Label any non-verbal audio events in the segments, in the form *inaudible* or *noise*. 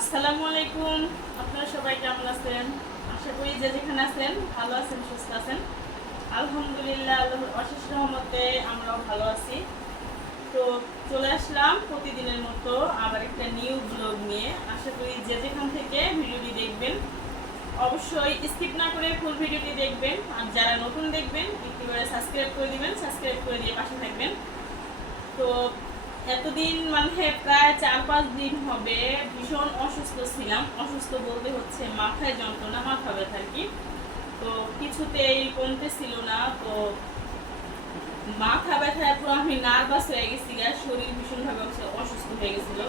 আসসালামু আলাইকুম। আপনারা সবাই কেমন আছেন? আশা করি যে যেখানে আছেন ভালো আছেন, সুস্থ আছেন। আলহামদুলিল্লাহ, আল্লাহর অশেষ রহমতে আমরাও ভালো আছি। তো চলে আসলাম প্রতিদিনের মতো আবার একটা নিউ ব্লগ নিয়ে। আশা করি যে যেখান থেকে ভিডিওটি দেখবেন, অবশ্যই স্কিপ না করে ফুল ভিডিওটি দেখবেন। আর যারা নতুন দেখবেন, একটু করে সাবস্ক্রাইব করে দিবেন, সাবস্ক্রাইব করে দিয়ে পাশে থাকবেন। তো এতদিন মানে প্রায় চার পাঁচ দিন হবে ভীষণ অসুস্থ ছিলাম। অসুস্থ বলতে হচ্ছে মাথায় যন্ত্রণা, মাথা ব্যথা কি। তো কিছুতেই কমতে ছিল না, তো মাথা ব্যথায় পুরো আমি নার্ভাস হয়ে গেছি গা শরীর ভীষণভাবে হচ্ছে অসুস্থ হয়ে গেছিল।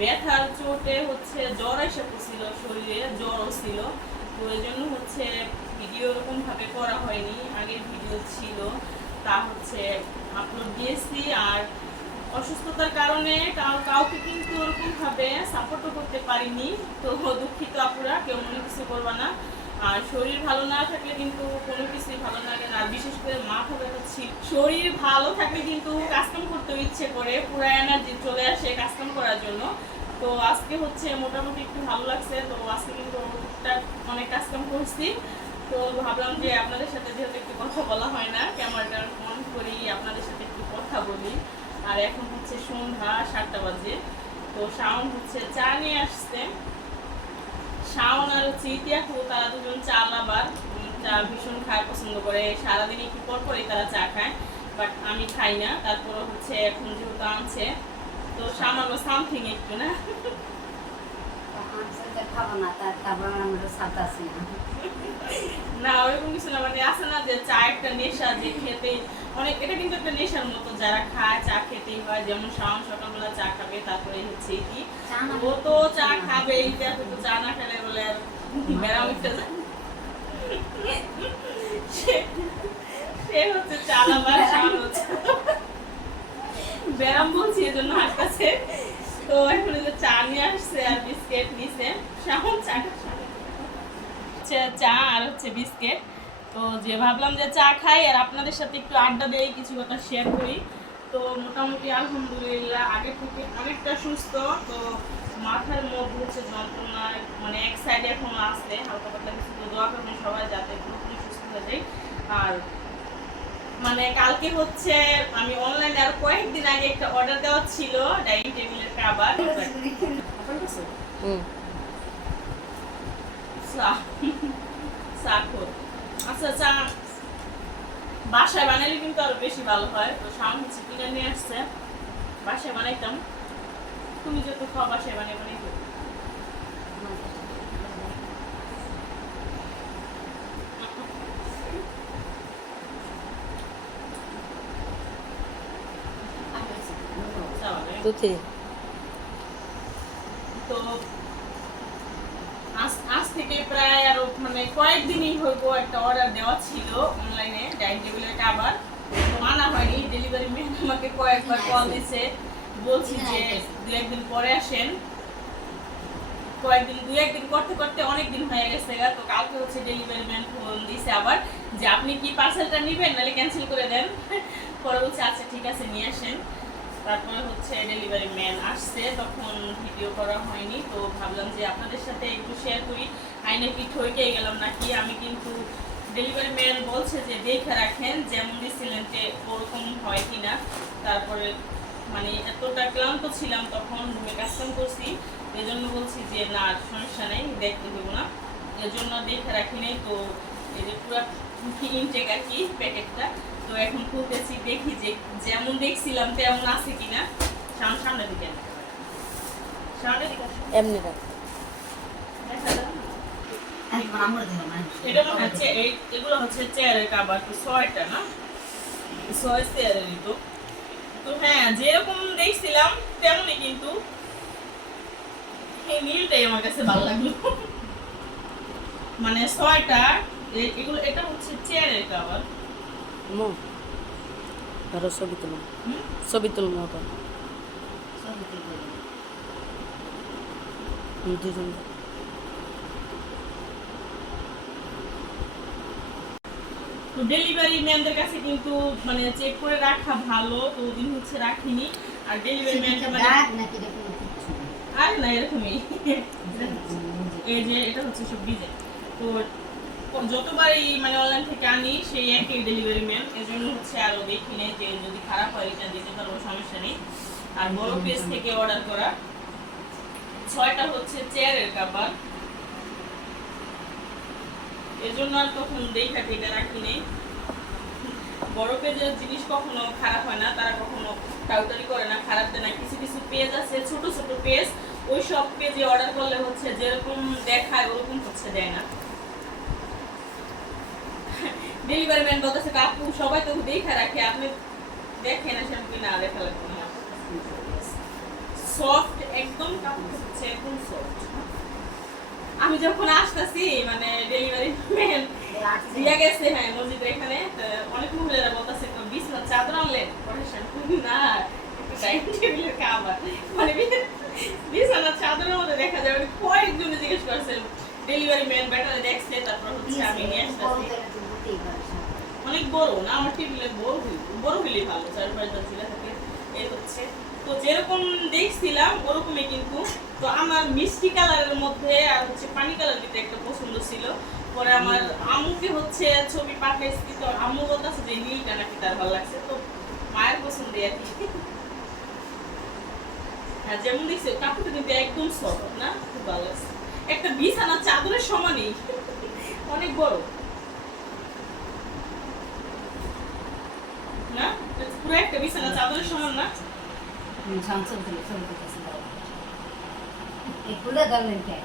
ব্যথার চোটে হচ্ছে জ্বর এসে পড়ছিল, শরীরে জ্বরও ছিল। তো এই জন্য হচ্ছে ভিডিও ওরকম ভাবে করা হয়নি। আগের ভিডিও ছিল, তা হচ্ছে আপলোড দিয়েছি, আর অসুস্থতার কারণে কাউ- কাউকে কিন্তু ওরকম ভাবে সাপোর্টও করতে পারিনি। তো দুঃখিত আপুরা, কেউ মনে কিছু করবা না। আর শরীর ভালো না থাকলে কিন্তু কোনো কিছুই ভালো লাগে না। বিশেষ করে মাথা ব্যথা ছিল শরীর ভালো থাকলে কিন্তু কাজকাম করতে ইচ্ছে করে, পুরো এনার্জি চলে আসে কাজকাম করার জন্য। তো আজকে হচ্ছে মোটামুটি একটু ভালো লাগছে। তো আজকে কিন্তু অনেক কাজকাম করছি। তো ভাবলাম যে আপনাদের সাথে যেহেতু একটু কথা বলা হয় না ক্যামেরাটা অন করি আপনাদের সাথে একটু কথা বলি। আর এখন হচ্ছে সন্ধ্যা সাতটা বাজে। তো শাওন হচ্ছে চা নিয়ে আসছে। শাওন আর হচ্ছে ইতিহাস তারা দুজন চা লাবার চা ভীষণ খায়, পছন্দ করে। সারাদিন একটু পর পরই তারা চা খায়, বাট আমি খাই না। তারপরে হচ্ছে এখন যেহেতু আনছে, তো সামান্য সামথিং একটু না। *laughs* না ওরকম কিছু না মানে আছে না যে চা একটা নেশা যে খেতে অনেক এটা কিন্তু একটা নেশার মতো যারা খায় চা খেতেই হয় যেমন শাওন সকালবেলা চা খাবে তারপরে হচ্ছে কি ও তো চা খাবে এইটা তো চা না খেলে বলে আর বেড়াম উঠতে যায়। সে- হচ্ছে শাওন বলছি এই জন্য হাসতেছে তো এখন যে চা নিয়ে আসছে আর বিস্কিট নিছে। শাওন চা হচ্ছে চা আর হচ্ছে বিস্কিট। তো যে ভাবলাম যে চা খাই আর আপনাদের সাথে একটু আড্ডা দেই, কিছু কথা শেয়ার করি। তো মোটামুটি আলহামদুলিল্লাহ আগে থেকে অনেকটা সুস্থ। তো মাথার মধ্যে হচ্ছে যন্ত্রণা মানে এক সাইডে এখন আসছে হালকা পাতলা কিছু তো দোয়া করবেন সবাই যাতে পুরোপুরি সুস্থ হয়ে যায়। আর মানে কালকে হচ্ছে আমি অনলাইনে আর কয়েকদিন আগে একটা অর্ডার দেওয়া ছিল, ডাইনিং টেবিলের হুম। খোর। আচ্ছা চা বাসায় বানালে কিন্তু আরও বেশি ভালো হয়। তো সামনে হচ্ছে কিনে নিয়ে আসছে। বাসায় বানাইতাম। তুমি যত খাও বাসায় বানিয়ে বানিয়ে খাও। তো আজ আজ থেকে প্রায় আরও মানে কয়েকদিনই হইব একটা অর্ডার দেওয়া ছিল অনলাইনে ডাইনিং টেবিলের খাবার তো আনা হয়নি ডেলিভারি ম্যান আমাকে কয়েকবার কল দিছে বলছি যে দু একদিন পরে আসেন। কয়েকদিন দু একদিন করতে করতে অনেক দিন হয়ে গেছে তো কালকে হচ্ছে ডেলিভারি ম্যান ফোন দিছে আবার যে আপনি কি পার্সেলটা নেবেন নাহলে ক্যান্সেল করে দেন। পরে বলছে আচ্ছা ঠিক আছে নিয়ে আসেন। তারপরে হচ্ছে ডেলিভারি ম্যান আসছে, তখন ভিডিও করা হয়নি। তো ভাবলাম যে আপনাদের সাথে একটু শেয়ার করি। আইনে কি ঠইকে গেলাম নাকি? আমি কিন্তু ডেলিভারি ম্যান বলছে যে দেখে রাখেন যেমন দিছিলেন যে ওরকম হয় কি না তারপরে মানে এতটা ক্লান্ত ছিলাম তখন, রুমে কাস্টম করছি। এই জন্য বলছি যে, না, সমস্যা নেই, দেখতে দেবো না। এর জন্য দেখে রাখি নাই, তো এই যে পুরো ইনটেক আর কি প্যাকেটটা। তো এখন খুলতেছি দেখি যে যেমন দেখছিলাম তেমন আছে কিনা। সামনে সামনে দিকে সামনে দিকে এমনি দেখা যাবে না? এখন আমরা দেবো না এটা হচ্ছে এগুলো হচ্ছে চেয়ারের কাবার তো ছয়টা না? ছয় চেয়ারেরই তো। তো হ্যাঁ যেরকম দেখছিলাম তেমনই কিন্তু এই নীলটাই আমার কাছে ভালো লাগল। মানে ছয়টা এগুলো এটা হচ্ছে চেয়ারের কাবার মো। ধরো ছবি তুলো। ছবি তুল মতো সবই ঠিক হয়ে যাবে। দুজন তো ডেলিভারি ম্যানদের কাছে কিন্তু মানে চেক করে রাখা ভালো তো ওদিন হচ্ছে রাখিনি। আর ডেলিভারি ম্যানটা মানে না। না এরকমই। এই যে এটা হচ্ছে সব ডিজাইন। তো যতবারই মানে অনলাইন থেকে আনি সেই একই ডেলিভারি ম্যান এই জন্য হচ্ছে আরও দেখি নেই যে যদি খারাপ হয় রিটার্ন দিতে পারব সমস্যা নেই। আর বড় পেজ থেকে অর্ডার করা ছয়টা হচ্ছে চেয়ারের কাবার এর জন্য আর তখন দেখা টেকা রাখি নেই। বড় পেজের জিনিস কখনো খারাপ হয় না তারা কখনো টাউটারি করে না খারাপ দেয় না। কিছু কিছু পেজ আছে ছোট ছোট পেজ ওই সব পেজে অর্ডার করলে হচ্ছে যেরকম দেখায় ওরকম হচ্ছে দেয় না। ডেলিভারি ম্যান বলতেছে কাকু সবাই তো দেখে রাখে, আপনি দেখেন আপনি না দেখা লাগবে না। সফট একদম কাপড় হচ্ছে একদম সফট আমি যখন আসতেছি মানে ডেলিভারি ম্যান দিয়া গেছে হ্যাঁ মসজিদের এখানে অনেক মহিলারা বলতেছে বিছনার চাদর আনলেন মানে বি- বিছানার চাদরের মধ্যে দেখা মানে কয়েকজনে জিজ্ঞেস করছে ডেলিভারি ম্যান ব্যাটারে দেখছে? তারপর হচ্ছে আমি নিয়ে আসতেছি। বড় না, আমার টেবিলে বড় বড় হইলে ভালো চার পাঁচ দশ থাকে এই হচ্ছে। তো যেরকম দেখছিলাম, ওরকমই কিন্তু। তো আমার মিষ্টি কালারের মধ্যে আর হচ্ছে পানি কালার দিতে একটা পছন্দ ছিল। পরে আমার আম্মুকে হচ্ছে ছবি পাঠাইছি, তো আম্মু বলতেছে যে নীলটা নাকি তার ভালো লাগছে। তো মায়ের পছন্দে আর কি। হ্যাঁ যেমন দেখছি, কাপড়টা কিন্তু একদম সফট না? খুব ভালো লাগছে। একটা বিছানা চাদরের সমানই। অনেক বড়। না? পুরো একটা বিছানা চাদরের সমান না? খুলে ধরলেন কে?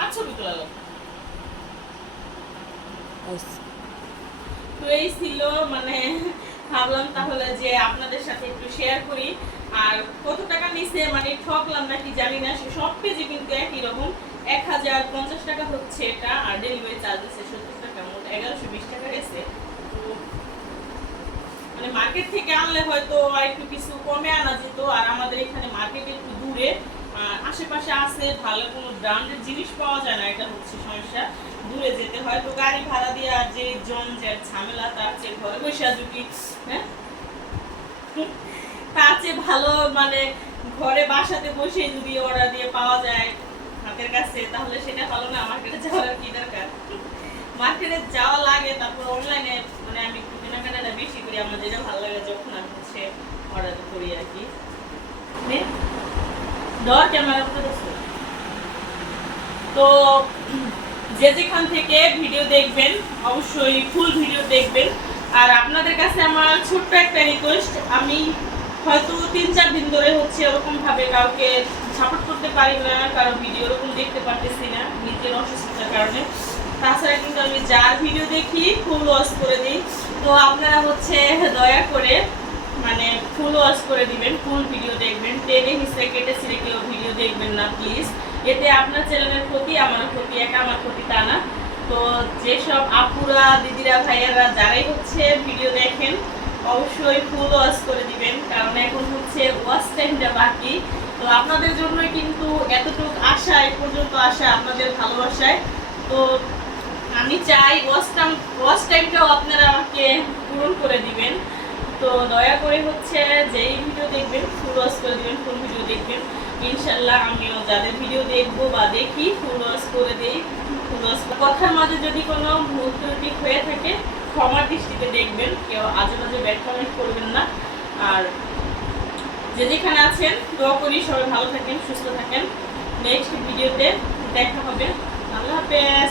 আর ছবি তোলালো আচ্ছা। তো এই ছিল মানে ভাবলাম তাহলে যে আপনাদের সাথে একটু শেয়ার করি। আর কত টাকা নিছে মানে ঠকলাম নাকি জানি না সে সব পেজে কিন্তু একই রকম। এক হাজার পঞ্চাশ টাকা হচ্ছে এটা আর ডেলিভারি চার্জ সত্তর টাকা মোট এগারোশো বিশ টাকা গেছে। মার্কেট থেকে আনলে হয়তো একটু কিছু কমে আনা যেত, আর আমাদের এখানে মার্কেট একটু দূরে। আশেপাশে আছে, ভালো কোনো ব্র্যান্ডের জিনিস পাওয়া যায় না, এটা হচ্ছে সমস্যা। দূরে যেতে হয়, তো গাড়ি ভাড়া দিয়ে আর যে জঞ্জাট ঝামেলা, তার চেয়ে ঘরে বসে যদি হ্যাঁ? তার চেয়ে ভালো মানে ঘরে বাসাতে বসে যদি অর্ডার দিয়ে পাওয়া যায় হাতের কাছে, তাহলে সেটা ভালো না মার্কেটে যাওয়ার কি দরকার? মার্কেটে যাওয়া লাগে, তারপর অনলাইনে মানে আমি তো যে যেখান থেকে ভিডিও দেখবেন, অবশ্যই ফুল ভিডিও দেখবেন। আর আপনাদের কাছে আমার ছোট্ট একটা রিকোয়েস্ট আমি হয়তো তিন চার দিন ধরে হচ্ছে ওরকম ভাবে কাউকে সাপোর্ট করতে পারি না কারও ভিডিও ওরকম দেখতে পারতেছি না, নিজের অসুস্থতার কারণে। তাছাড়া কিন্তু আমি যার ভিডিও দেখি ফুল ওয়াশ করে দিই। তো আপনারা হচ্ছে দয়া করে মানে ফুল ওয়াশ করে দিবেন ফুল ভিডিও দেখবেন। টেনে হিসেবে কেটে ছিঁড়ে কেউ ভিডিও দেখবেন না প্লিজ এতে আপনার চ্যানেলের ক্ষতি, আমার ক্ষতি একা, আমার ক্ষতি তা না। তো যেসব আপুরা, দিদিরা, ভাইয়ারা যারাই হচ্ছে ভিডিও দেখেন, অবশ্যই ফুল ওয়াশ করে দিবেন। কারণ এখন হচ্ছে ওয়াশ টাইমটা বাকি। তো আপনাদের জন্যই কিন্তু এতটুকু আশা এই পর্যন্ত আসা আপনাদের ভালোবাসায়। তো আমি চাই ওয়াশ টাইম, ওয়াশ টাইমটাও আপনারা আমাকে পূরণ করে দিবেন। তো দয়া করে হচ্ছে যেই ভিডিও দেখবেন ফুল ওয়াশ করে দিবেন ফুল ভিডিও দেখবেন। ইনশাল্লাহ আমিও যাদের ভিডিও দেখব বা দেখি ফুল ওয়াশ করে দিই ফুল ওয়াশ কথার মাঝে যদি কোনো ভুল ত্রুটি হয়ে থাকে, ক্ষমার দৃষ্টিতে দেখবেন। কেউ আজে বাজে ব্যাড কমেন্ট করবেন না। আর যে যেখানে আছেন, দোয়া করি সবাই ভালো থাকেন, সুস্থ থাকেন। নেক্সট ভিডিওতে দেখা হবে। আল্লাহ হাফেজ।